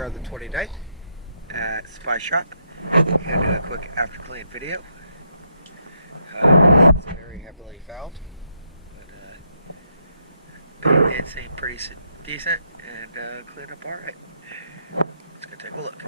here on the 29th at Spy Shop. Gonna do a quick after clean video. It's very heavily valved, but it seemed pretty decent and cleaned up alright. Let's go take a look.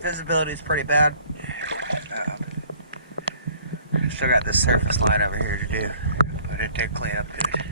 Visibility is pretty bad. Still got this surface line over here to do, but it did clean up good.